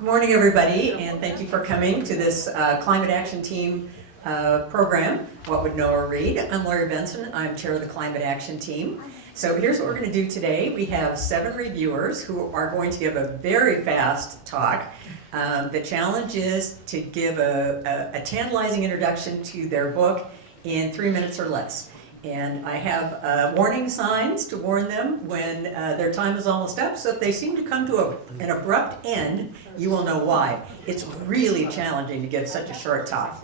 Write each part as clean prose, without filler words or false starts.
Good morning, everybody, and thank you for coming to this Climate Action Team program, What Would Noah Read? I'm Lori Benson. I'm chair of the Climate Action Team. So here's what we're going to do today. We have 7 reviewers who are going to give a very fast talk. The challenge is to give a tantalizing introduction to their book in 3 minutes or less. And I have warning signs to warn them when their time is almost up, so if they seem to come to an abrupt end, you will know why. It's really challenging to give such a short talk.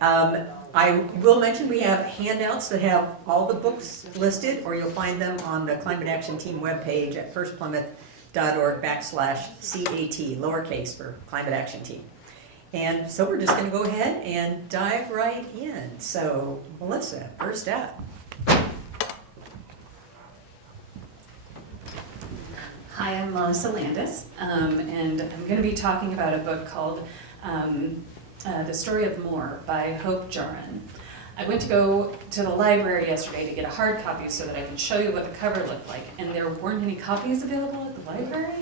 I will mention we have handouts that have all the books listed, or you'll find them on the Climate Action Team webpage at firstplymouth.org/CAT, lowercase for Climate Action Team. And so we're just going to go ahead and dive right in. So, Melissa, first up. Hi, I'm Melissa Landis, and I'm going to be talking about a book called The Story of More by Hope Jahren. I went to go to the library yesterday to get a hard copy so that I can show you what the cover looked like, and there weren't any copies available at the library.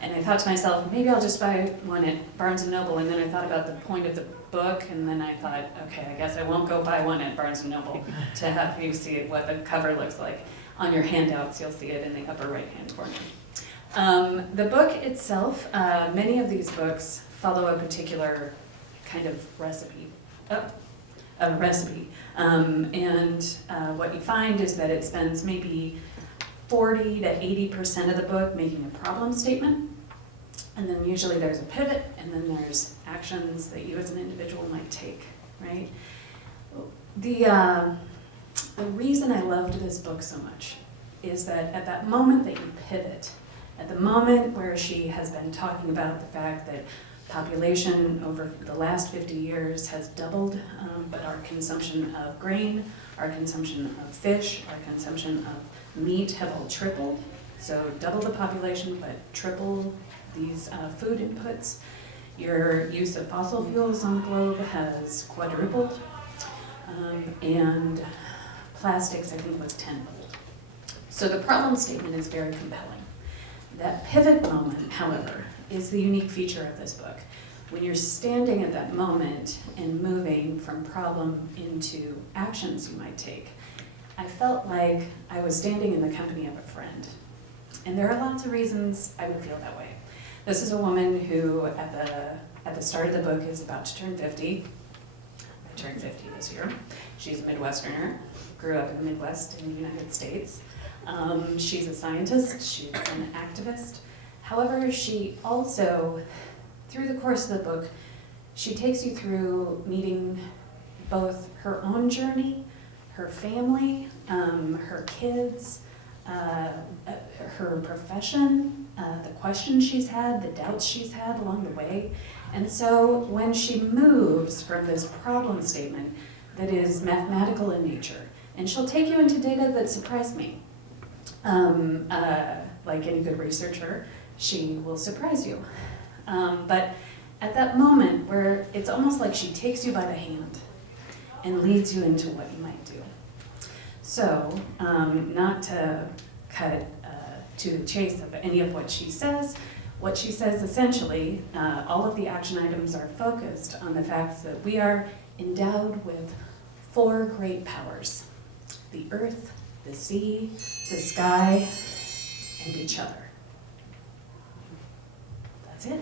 And I thought to myself, maybe I'll just buy one at Barnes & Noble, and then I thought about the point of the book, and then I thought, okay, I guess I won't go buy one at Barnes & Noble to have you see what the cover looks like. On your handouts, you'll see it in the upper right-hand corner. The book itself, many of these books follow a particular kind of recipe. What you find is that it spends maybe 40 to 80% of the book making a problem statement, and then usually there's a pivot, and then there's actions that you as an individual might take, right? The reason I loved this book so much is that at that moment that you pivot, at the moment where she has been talking about the fact that population over the last 50 years has doubled, but our consumption of grain, our consumption of fish, our consumption of meat have all tripled. So double the population, but triple these food inputs. Your use of fossil fuels on the globe has quadrupled, and plastics, I think, was tenfold. So the problem statement is very compelling. That pivot moment, however, is the unique feature of this book. When you're standing at that moment and moving from problem into actions you might take, I felt like I was standing in the company of a friend. And there are lots of reasons I would feel that way. This is a woman who, at the start of the book, is about to turn 50. I turned 50 this year. She's a Midwesterner, grew up in the Midwest in the United States. She's a scientist, she's an activist. However, she also, through the course of the book, she takes you through meeting both her own journey, her family, her kids, her profession, the questions she's had, the doubts she's had along the way. And so when she moves from this problem statement that is mathematical in nature, and she'll take you into data that surprised me. Like any good researcher, she will surprise you. But at that moment where it's almost like she takes you by the hand and leads you into what you might do. So, not to cut to the chase of any of what she says essentially, all of the action items are focused on the fact that we are endowed with 4 great powers: the earth, the sea, the sky, and each other. That's it.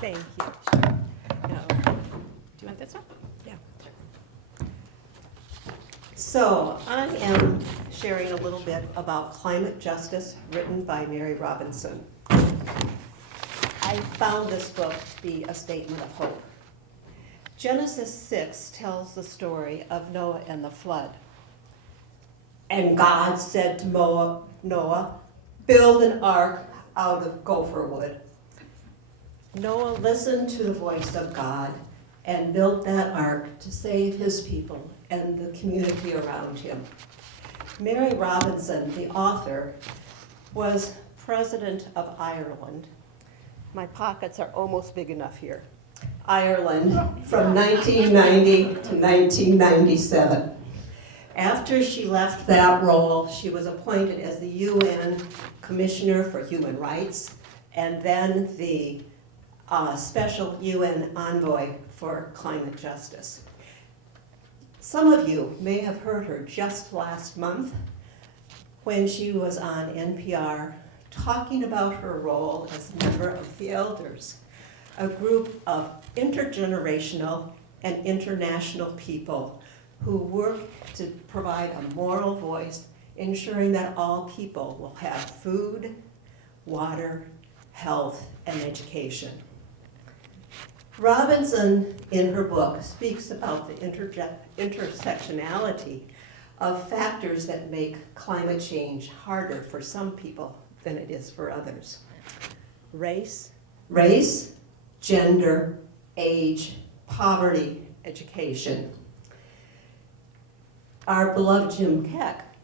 Thank you. Do you want this one? Yeah. So I am sharing a little bit about climate justice, written by Mary Robinson. I found this book to be a statement of hope. Genesis 6 tells the story of Noah and the flood. And God said to Noah, build an ark out of gopher wood. Noah listened to the voice of God and built that ark to save his people and the community around him. Mary Robinson, the author, was president of Ireland. My pockets are almost big enough here. Ireland from 1990 to 1997. After she left that role, she was appointed as the UN Commissioner for Human Rights and then the Special UN Envoy for Climate Justice. Some of you may have heard her just last month when she was on NPR talking about her role as a member of the Elders, a group of intergenerational and international people who work to provide a moral voice, ensuring that all people will have food, water, health, and education. Robinson, in her book, speaks about the intersectionality of factors that make climate change harder for some people than it is for others. Race, gender, age, poverty, education. Our beloved Jim Keck,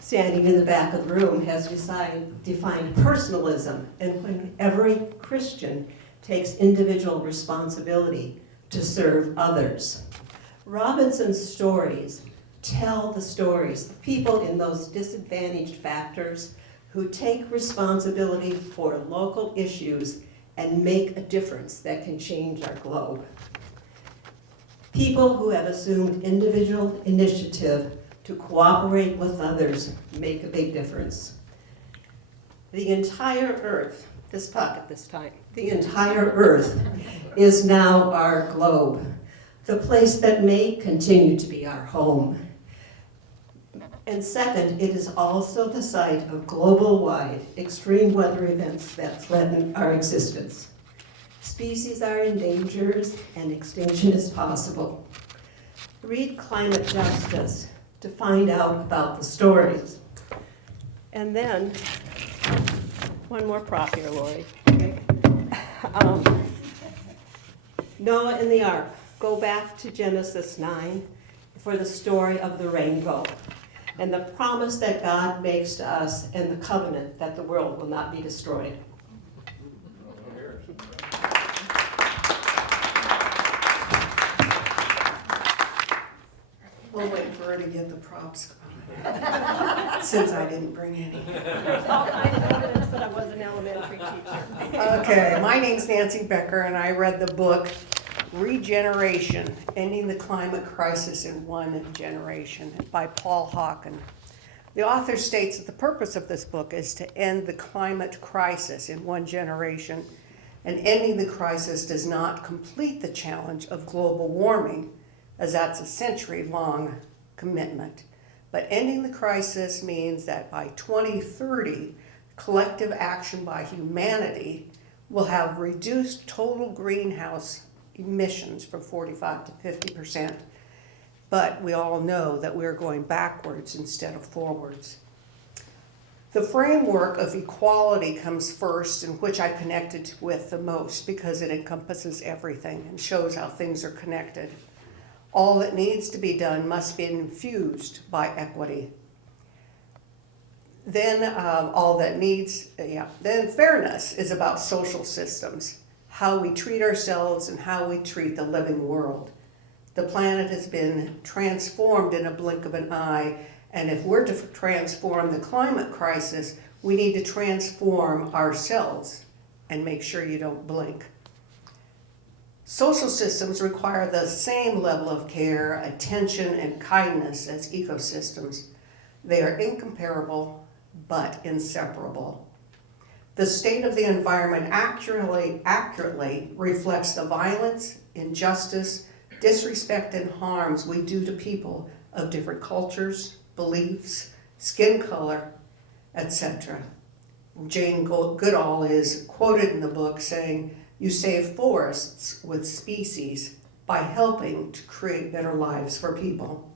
standing in the back of the room, has defined personalism, and when every Christian takes individual responsibility to serve others. Robinson's stories tell the stories of people in those disadvantaged factors who take responsibility for local issues and make a difference that can change our globe. People who have assumed individual initiative to cooperate with others make a big difference. The entire earth, this pocket this time, the entire earth is now our globe, the place that may continue to be our home. And second, it is also the site of global-wide extreme weather events that threaten our existence. Species are endangered and extinction is possible. Read Climate Justice to find out about the stories. And then, one more prop here, Lori. Noah and the Ark. Go back to Genesis 9 for the story of the rainbow and the promise that God makes to us and the covenant that the world will not be destroyed. We'll wait for her to get the props going, since I didn't bring any. There's all kinds of evidence that I was an elementary teacher. Okay, my name's Nancy Becker, and I read the book Regeneration, Ending the Climate Crisis in One Generation by Paul Hawken. The author states that the purpose of this book is to end the climate crisis in one generation, and ending the crisis does not complete the challenge of global warming, as that's a century-long commitment. But ending the crisis means that by 2030, collective action by humanity will have reduced total greenhouse emissions from 45 to 50%. But we all know that we're going backwards instead of forwards. The framework of equality comes first, in which I connected with the most because it encompasses everything and shows how things are connected. All that needs to be done must be infused by equity. Then then fairness is about social systems, how we treat ourselves and how we treat the living world. The planet has been transformed in a blink of an eye, and if we're to transform the climate crisis, we need to transform ourselves and make sure you don't blink. Social systems require the same level of care, attention, and kindness as ecosystems. They are incomparable, but inseparable. The state of the environment accurately reflects the violence, injustice, disrespect, and harms we do to people of different cultures, beliefs, skin color, etc. Jane Goodall is quoted in the book saying, "You save forests with species by helping to create better lives for people."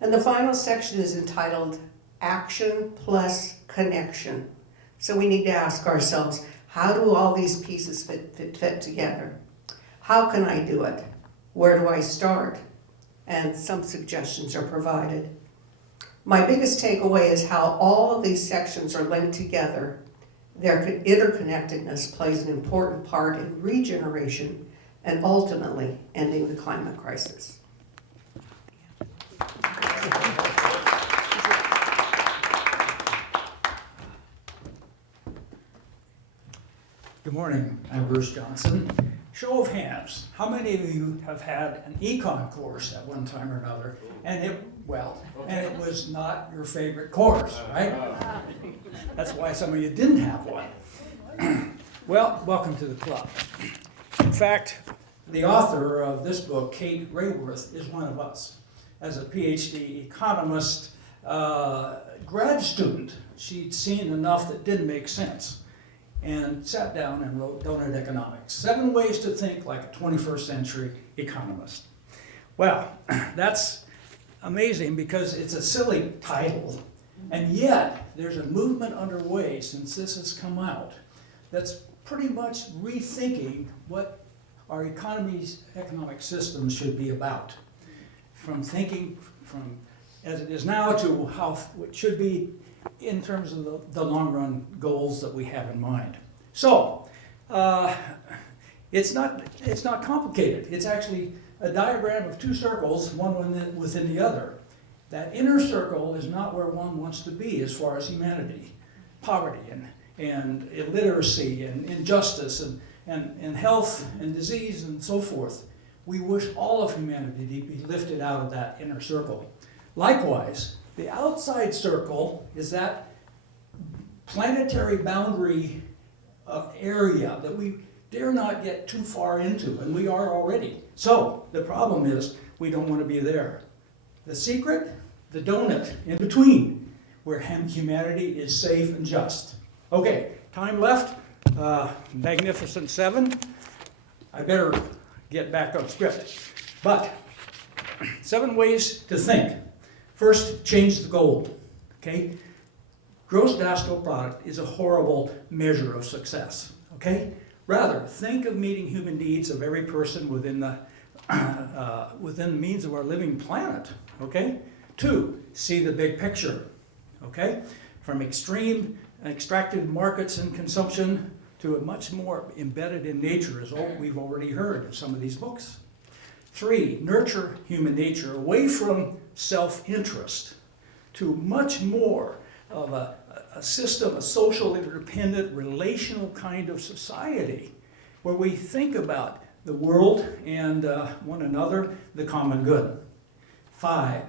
And the final section is entitled Action Plus Connection. So we need to ask ourselves, how do all these pieces fit together? How can I do it? Where do I start? And some suggestions are provided. My biggest takeaway is how all of these sections are linked together. Their interconnectedness plays an important part in regeneration and ultimately ending the climate crisis. morning. I'm Bruce Johnson. Show of hands, how many of you have had an econ course at one time or another, and it was not your favorite course, right? That's why some of you didn't have one. Well, welcome to the club. In fact, the author of this book, Kate Rayworth, is one of us. As a PhD economist, grad student, she'd seen enough that didn't make sense and sat down and wrote Donut Economics, 7 ways to think like a 21st century economist. Well, that's amazing because it's a silly title, and yet there's a movement underway since this has come out that's pretty much rethinking what our economic systems should be about. From thinking from as it is now to how it should be in terms of the long run goals that we have in mind. So, it's not complicated. It's actually a diagram of 2 circles, one within the other. That inner circle is not where one wants to be as far as humanity. Poverty and illiteracy and injustice and health and disease and so forth. We wish all of humanity to be lifted out of that inner circle. Likewise, the outside circle is that planetary boundary area that we dare not get too far into, and we are already. So the problem is we don't want to be there. The secret, the donut in between, where humanity is safe and just. Okay, time left. Magnificent 7. I better get back on script. But 7 ways to think. First, change the goal. Okay? Gross national product is a horrible measure of success. Okay? Rather, think of meeting human needs of every person within the means of our living planet. Okay? 2, see the big picture. Okay? From extreme extractive markets and consumption to a much more embedded in nature, as we've already heard in some of these books. 3, nurture human nature away from self-interest to much more of a system, a social, interdependent, relational kind of society where we think about the world and one another, the common good. 5,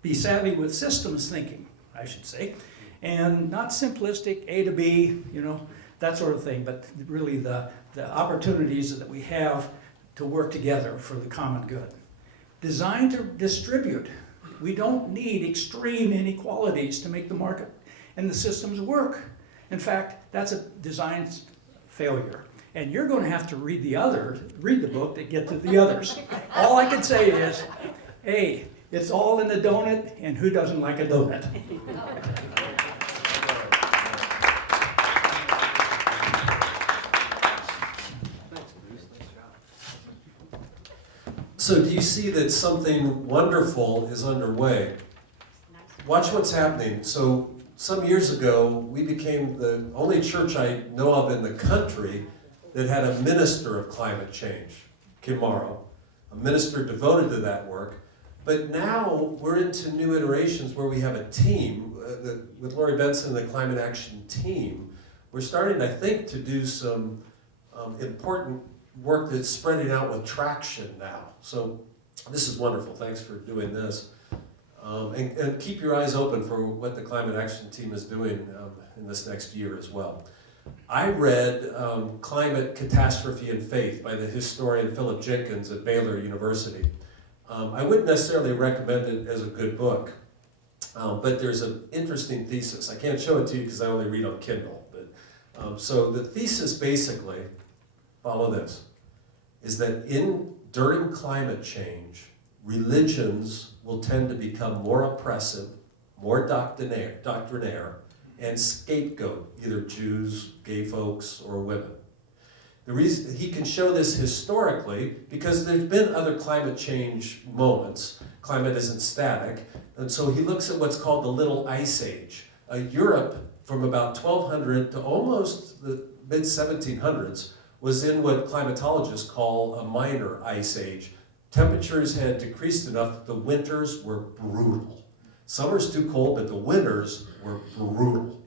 be savvy with systems thinking, I should say, and not simplistic A to B, that sort of thing, but really the opportunities that we have to work together for the common good. Designed to distribute. We don't need extreme inequalities to make the market and the systems work. In fact, that's a design failure. And you're going to have to read the book to get to the others. All I can say is, hey, it's all in the donut, and who doesn't like a donut? So do you see that something wonderful is underway? Watch what's happening. So some years ago, we became the only church I know of in the country that had a minister of climate change, Kim Morrow, a minister devoted to that work. But now we're into new iterations where we have a team, with Lori Benson and the Climate Action team. We're starting, I think, to do some important work that's spreading out with traction now. So this is wonderful. Thanks for doing this. And keep your eyes open for what the Climate Action team is doing in this next year as well. I read Climate Catastrophe and Faith by the historian Philip Jenkins at Baylor University. I wouldn't necessarily recommend it as a good book, but there's an interesting thesis. I can't show it to you because I only read on Kindle. But so the thesis basically, follow this, is that during climate change, religions will tend to become more oppressive, more doctrinaire, and scapegoat either Jews, gay folks, or women. The reason he can show this historically, because there's been other climate change moments. Climate isn't static, and so he looks at what's called the Little Ice Age. Europe, from about 1200 to almost the mid-1700s, was in what climatologists call a minor ice age. Temperatures had decreased enough that the winters were brutal. Summer's too cold, but the winters were brutal.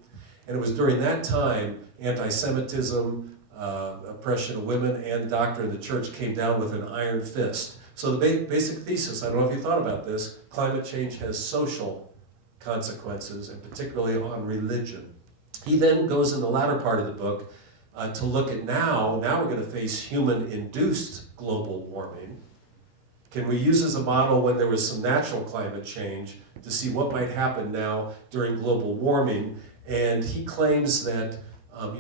And it was during that time, anti-Semitism, oppression of women, and doctrine of the church came down with an iron fist. So the basic thesis, I don't know if you thought about this, climate change has social consequences, and particularly on religion. He then goes in the latter part of the book to look at now we're going to face human-induced global warming. Can we use as a model when there was some natural climate change to see what might happen now during global warming? And he claims that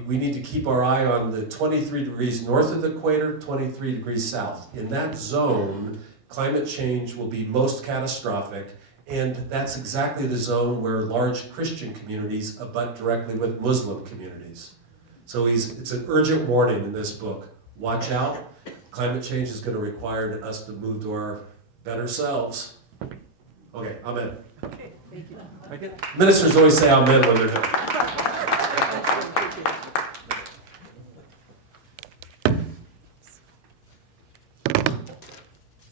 we need to keep our eye on the 23 degrees north of the equator, 23 degrees south. In that zone, climate change will be most catastrophic, and that's exactly the zone where large Christian communities abut directly with Muslim communities. So it's an urgent warning in this book. Watch out. Climate change is going to require us to move to our better selves. Okay, amen. Okay, thank you. Okay. Ministers always say amen when they're done.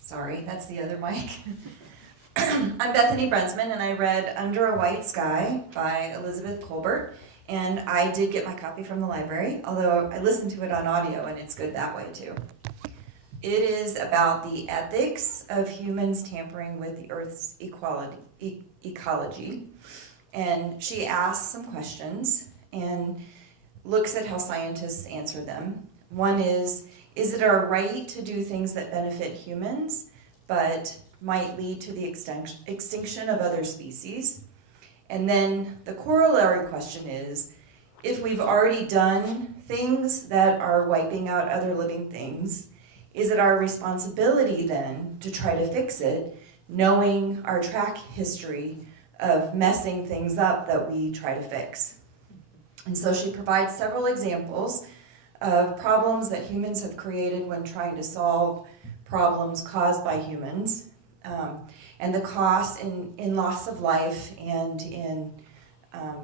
Sorry, that's the other mic. I'm Bethany Brunsman, and I read Under a White Sky by Elizabeth Colbert. And I did get my copy from the library, although I listened to it on audio, and it's good that way too. It is about the ethics of humans tampering with the Earth's ecology. And she asks some questions and looks at how scientists answer them. One is it our right to do things that benefit humans, but might lead to the extinction of other species? And then the corollary question is, if we've already done things that are wiping out other living things, is it our responsibility then to try to fix it, knowing our track history of messing things up that we try to fix? And so she provides several examples of problems that humans have created when trying to solve problems caused by humans, and the cost in loss of life and in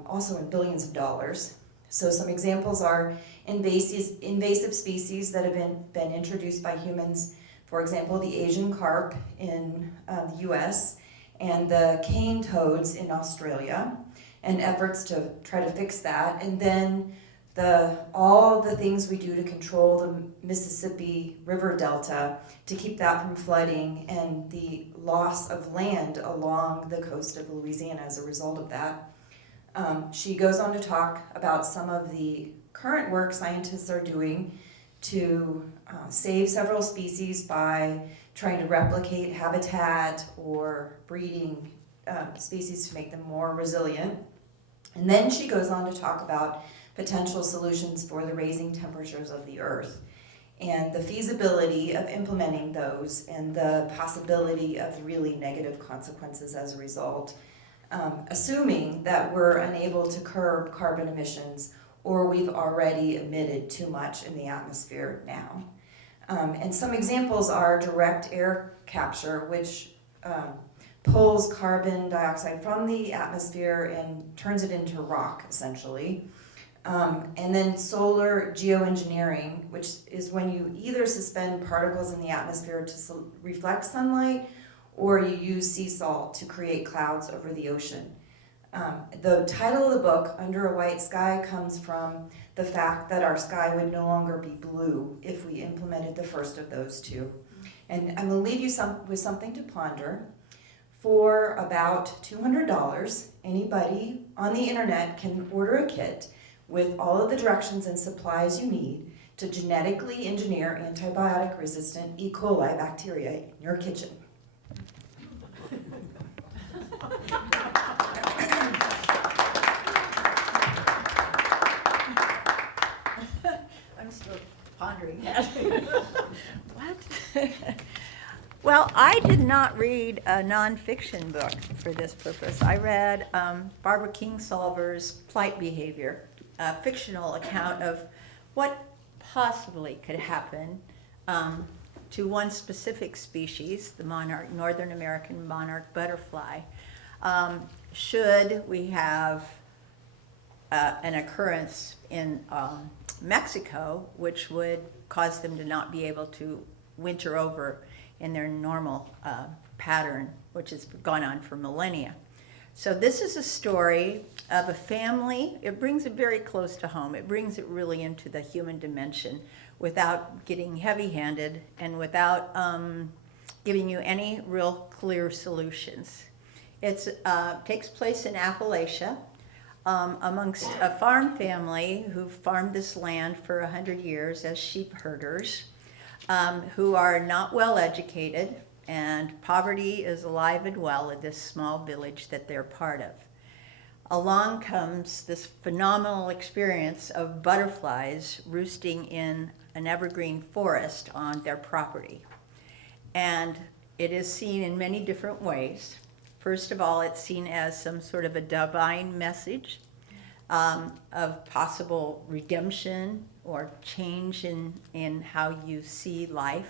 also in billions of dollars. So some examples are invasive species that have been introduced by humans. For example, the Asian carp in the US and the cane toads in Australia, and efforts to try to fix that. And then all the things we do to control the Mississippi River Delta to keep that from flooding, and the loss of land along the coast of Louisiana as a result of that. She goes on to talk about some of the current work scientists are doing to save several species by trying to replicate habitat or breeding species to make them more resilient. And then she goes on to talk about potential solutions for the raising temperatures of the earth and the feasibility of implementing those and the possibility of really negative consequences as a result, assuming that we're unable to curb carbon emissions or we've already emitted too much in the atmosphere now. And some examples are direct air capture, which pulls carbon dioxide from the atmosphere and turns it into rock, essentially. And then solar geoengineering, which is when you either suspend particles in the atmosphere to reflect sunlight, or you use sea salt to create clouds over the ocean. The title of the book, Under a White Sky, comes from the fact that our sky would no longer be blue if we implemented the first of those two. And I'm going to leave you with something to ponder. For about $200, anybody on the internet can order a kit with all of the directions and supplies you need to genetically engineer antibiotic-resistant E. coli bacteria in your kitchen. I'm still pondering that. What? Well, I did not read a nonfiction book for this purpose. I read Barbara Kingsolver's Plight Behavior, a fictional account of what possibly could happen to one specific species, the monarch, Northern American monarch butterfly, should we have an occurrence in Mexico, which would cause them to not be able to winter over in their normal pattern, which has gone on for millennia. So this is a story of a family. It brings it very close to home. It brings it really into the human dimension without getting heavy-handed and without giving you any real clear solutions. It takes place in Appalachia amongst a farm family who farmed this land for 100 years as sheep herders, who are not well educated, and poverty is alive and well in this small village that they're part of. Along comes this phenomenal experience of butterflies roosting in an evergreen forest on their property. And it is seen in many different ways. First of all, it's seen as some sort of a divine message of possible redemption or change in how you see life.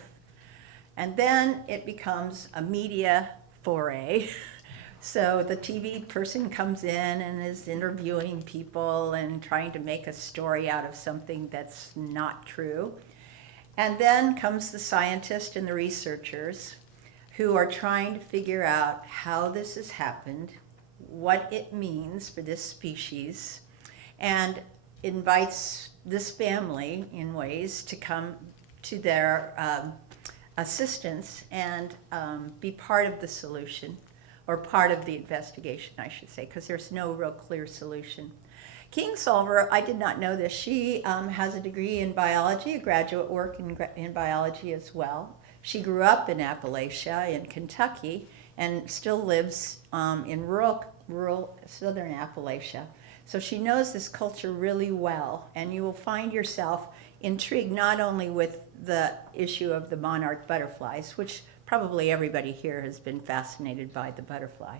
And then it becomes a media foray. So the TV person comes in and is interviewing people and trying to make a story out of something that's not true. And then comes the scientist and the researchers who are trying to figure out how this has happened, what it means for this species, and invites this family in ways to come to their assistance and be part of the solution, or part of the investigation, I should say, because there's no real clear solution. Kingsolver, I did not know this, she has a degree in biology, a graduate work in biology as well. She grew up in Appalachia in Kentucky and still lives in rural southern Appalachia. So she knows this culture really well, and you will find yourself intrigued not only with the issue of the monarch butterflies, which probably everybody here has been fascinated by the butterfly,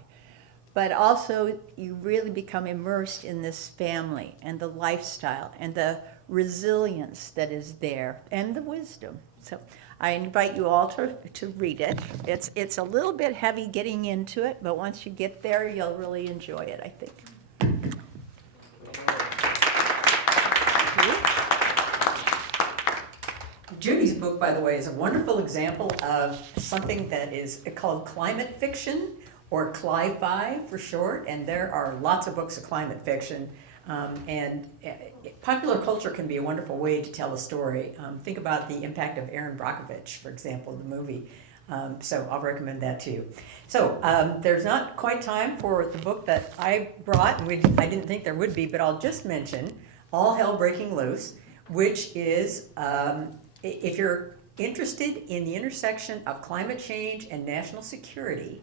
but also you really become immersed in this family and the lifestyle and the resilience that is there and the wisdom. So I invite you all to read it. It's a little bit heavy getting into it, but once you get there, you'll really enjoy it, I think. Judy's book, by the way, is a wonderful example of something that is called climate fiction, or cli-fi for short, and there are lots of books of climate fiction. And popular culture can be a wonderful way to tell a story. Think about the impact of Erin Brockovich, for example, the movie. So I'll recommend that to you. So there's not quite time for the book that I brought, and I didn't think there would be, but I'll just mention All Hell Breaking Loose, which is, if you're interested in the intersection of climate change and national security,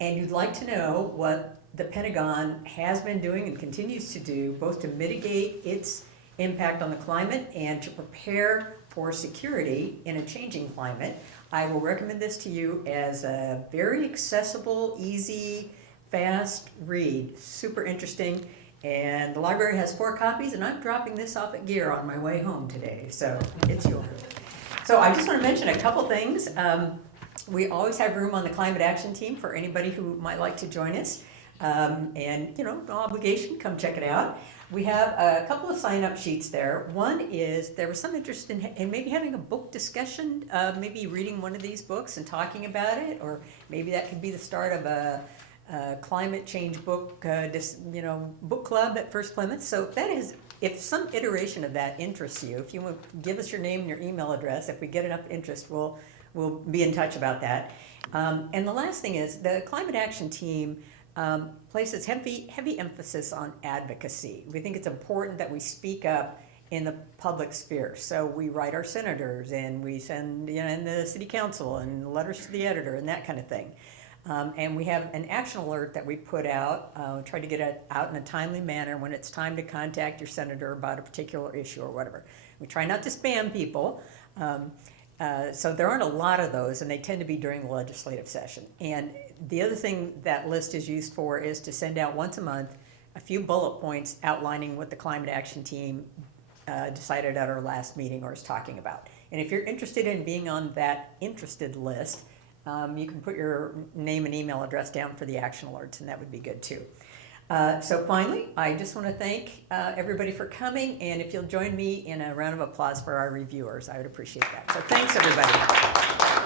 and you'd like to know what the Pentagon has been doing and continues to do, both to mitigate its impact on the climate and to prepare for security in a changing climate, I will recommend this to you as a very accessible, easy, fast read. Super interesting. And the library has 4 copies, and I'm dropping this off at Gear on my way home today, so it's yours. So I just want to mention a couple things. We always have room on the climate action team for anybody who might like to join us. And, you know, no obligation, come check it out. We have a couple of sign-up sheets there. One is there was some interest in maybe having a book discussion, maybe reading one of these books and talking about it, or maybe that could be the start of a climate change book, book club at First-Plymouth. So if some iteration of that interests you, if you want to give us your name and your email address, if we get enough interest, we'll be in touch about that. And the last thing is the climate action team places heavy emphasis on advocacy. We think it's important that we speak up in the public sphere. So we write our senators, and we send in the city council and letters to the editor and that kind of thing. And we have an action alert that we put out, try to get it out in a timely manner when it's time to contact your senator about a particular issue or whatever. We try not to spam people. So there aren't a lot of those, and they tend to be during the legislative session. And the other thing that list is used for is to send out once a month a few bullet points outlining what the climate action team decided at our last meeting or is talking about. And if you're interested in being on that interested list, you can put your name and email address down for the action alerts, and that would be good too. So finally, I just want to thank everybody for coming, and if you'll join me in a round of applause for our reviewers, I would appreciate that. So thanks, everybody.